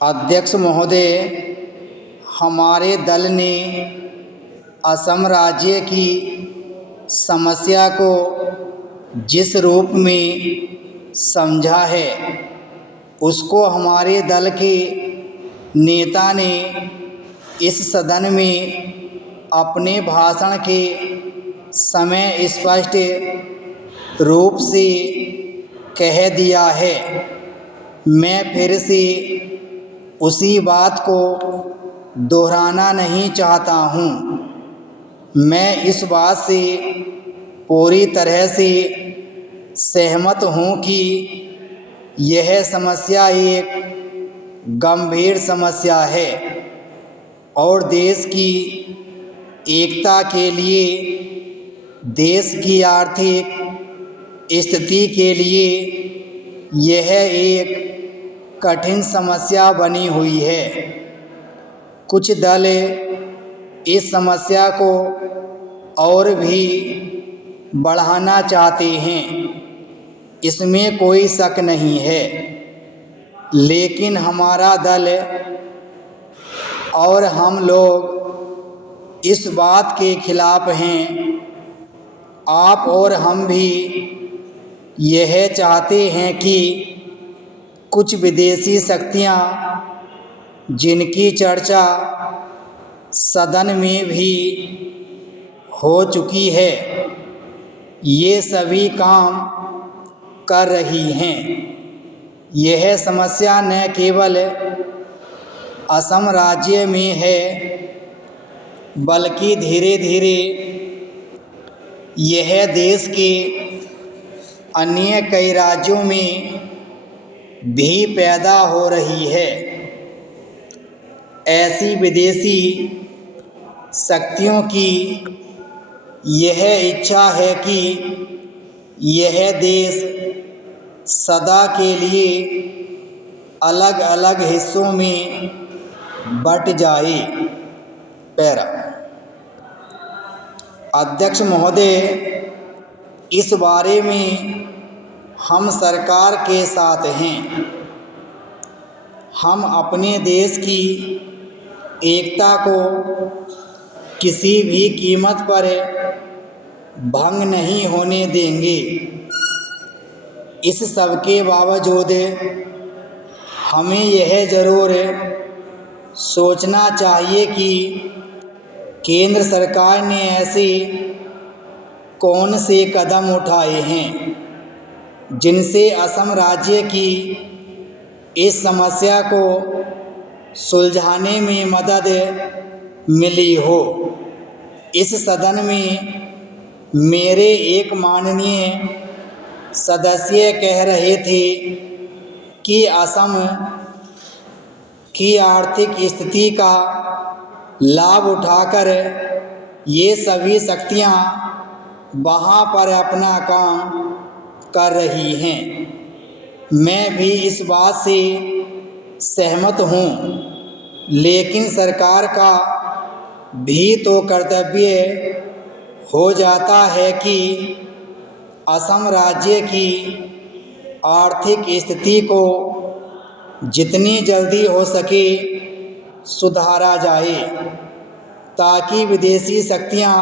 अध्यक्ष महोदय, हमारे दल ने असम राज्य की समस्या को जिस रूप में समझा है उसको हमारे दल के नेता ने इस सदन में अपने भाषण के समय स्पष्ट रूप से कह दिया है। मैं फिर से उसी बात को दोहराना नहीं चाहता हूँ। मैं इस बात से पूरी तरह से सहमत हूँ कि यह समस्या एक गंभीर समस्या है और देश की एकता के लिए, देश की आर्थिक स्थिति के लिए यह एक कठिन समस्या बनी हुई है। कुछ दल इस समस्या को और भी बढ़ाना चाहते हैं, इसमें कोई शक नहीं है, लेकिन हमारा दल और हम लोग इस बात के खिलाफ हैं। आप और हम भी यह चाहते हैं कि कुछ विदेशी शक्तियाँ जिनकी चर्चा सदन में भी हो चुकी है, ये सभी काम कर रही हैं। यह समस्या न केवल असम राज्य में है, बल्कि धीरे धीरे यह देश के अन्य कई राज्यों में भी पैदा हो रही है। ऐसी विदेशी शक्तियों की यह इच्छा है कि यह देश सदा के लिए अलग अलग हिस्सों में बंट जाए। पैरा अध्यक्ष महोदय, इस बारे में हम सरकार के साथ हैं। हम अपने देश की एकता को किसी भी कीमत पर भंग नहीं होने देंगे। इस सब के बावजूद हमें यह ज़रूर सोचना चाहिए कि केंद्र सरकार ने ऐसे कौन से कदम उठाए हैं जिनसे असम राज्य की इस समस्या को सुलझाने में मदद मिली हो। इस सदन में मेरे एक माननीय सदस्य कह रहे थे कि असम की आर्थिक स्थिति का लाभ उठाकर ये सभी शक्तियाँ वहाँ पर अपना काम कर रही हैं। मैं भी इस बात से सहमत हूँ, लेकिन सरकार का भी तो कर्तव्य हो जाता है कि असम राज्य की आर्थिक स्थिति को जितनी जल्दी हो सके सुधारा जाए, ताकि विदेशी शक्तियाँ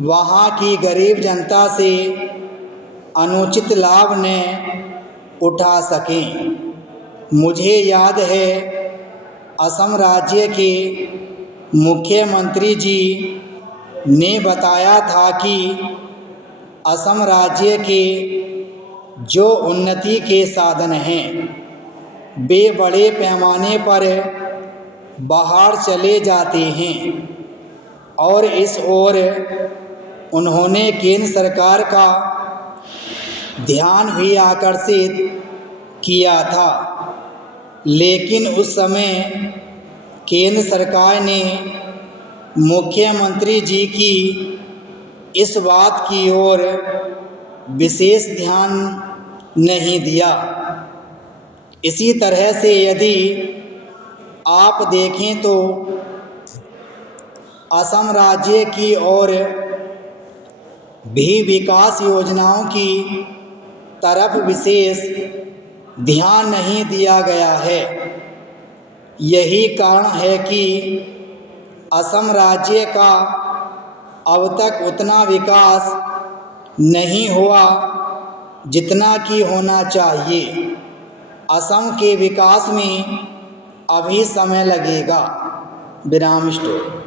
वहाँ की गरीब जनता से अनुचित लाभ न उठा सकें। मुझे याद है असम राज्य के मुख्यमंत्री जी ने बताया था कि असम राज्य के जो उन्नति के साधन हैं वे बड़े पैमाने पर बाहर चले जाते हैं और इस ओर उन्होंने केंद्र सरकार का ध्यान भी आकर्षित किया था। लेकिन उस समय केंद्र सरकार ने मुख्यमंत्री जी की इस बात की ओर विशेष ध्यान नहीं दिया। इसी तरह से यदि आप देखें तो असम राज्य की ओर भी विकास योजनाओं की तरफ विशेष ध्यान नहीं दिया गया है। यही कारण है कि असम राज्य का अब तक उतना विकास नहीं हुआ जितना कि होना चाहिए। असम के विकास में अभी समय लगेगा। विराम स्टॉप।